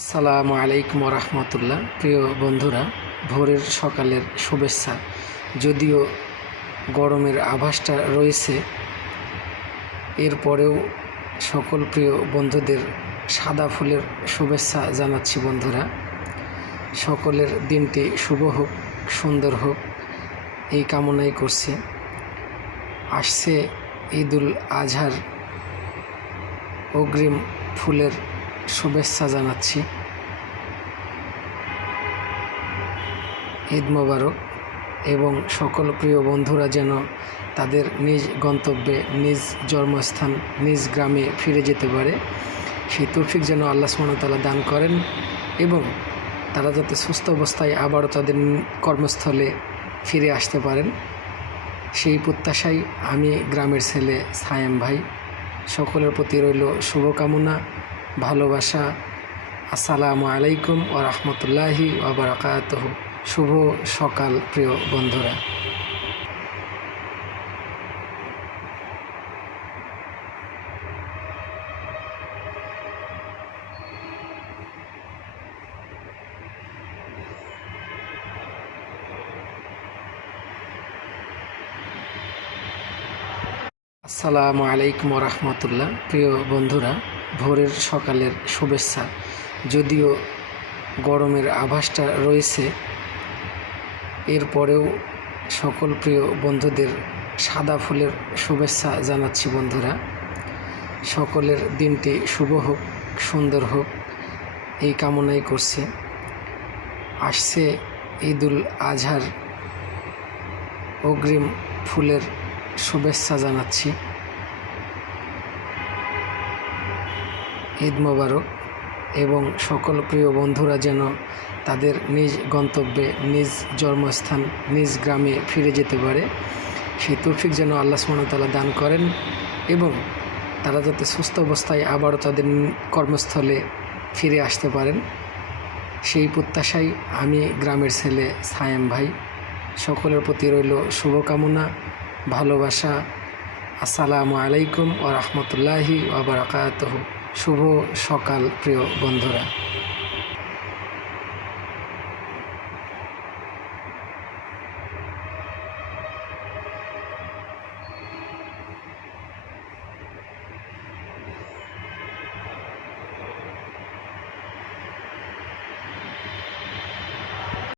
আসসালামু আলাইকুম রহমতুল্লাহ। প্রিয় বন্ধুরা, ভোরের সকালের শুভেচ্ছা। যদিও গরমের আভাসটা রয়েছে, এরপরেও সকল প্রিয় বন্ধুদের সাদা ফুলের শুভেচ্ছা জানাচ্ছি। বন্ধুরা, সকলের দিনটি শুভ হোক, সুন্দর হোক, এই কামনাই করছি। আসছে ঈদুল আজহার অগ্রিম ফুলের শুভেচ্ছা জানাচ্ছি। ঈদ মোবারক। এবং সকল প্রিয় বন্ধুরা যেন তাদের নিজ গন্তব্যে, নিজ জন্মস্থান, নিজ গ্রামে ফিরে যেতে পারে, সেই তৌফিক যেন আল্লাহ সুবহানাহু ওয়া তাআলা দান করেন এবং তারা যাতে সুস্থ অবস্থায় আবারও তাদের কর্মস্থলে ফিরে আসতে পারেন, সেই প্রত্যাশাই আমি গ্রামের ছেলে সায়েম ভাই। সকলের প্রতি রইল শুভকামনা, ভালোবাসা। আসসালামু আলাইকুম ওয়া রাহমাতুল্লাহি ওয়া বারাকাতুহু। শুভ সকাল প্রিয় বন্ধুরা। আসসালামু আলাইকুম রহমতুল্লাহ। প্রিয় বন্ধুরা, ভোরের সকালের শুভেচ্ছা। যদিও গরমের আভাসটা রয়েছে, এরপরেও সকল প্রিয় বন্ধুদের সাদা ফুলের শুভেচ্ছা জানাচ্ছি। বন্ধুরা, সকলের দিনটি শুভ হোক, সুন্দর হোক, এই কামনাই করছি। আসছে ঈদুল আজহার অগ্রিম ফুলের শুভেচ্ছা জানাচ্ছি। ঈদ মোবারক। এবং সকল প্রিয় বন্ধুরা যেন তাদের নিজ গন্তব্যে, নিজ জন্মস্থান, নিজ গ্রামে ফিরে যেতে পারে, সেই তৌফিক যেন আল্লাহ সুবহানাহু ওয়া তাআলা দান করেন এবং তারা যাতে সুস্থ অবস্থায় আবারও তাদের কর্মস্থলে ফিরে আসতে পারেন, সেই প্রত্যাশাই আমি গ্রামের ছেলে সায়েম ভাই। সকলের প্রতি রইল শুভকামনা, ভালোবাসা। আসসালামু আলাইকুম ওয়া রাহমাতুল্লাহি ওয়া বারাকাতুহু। শুভ সকাল প্রিয় বন্ধুরা।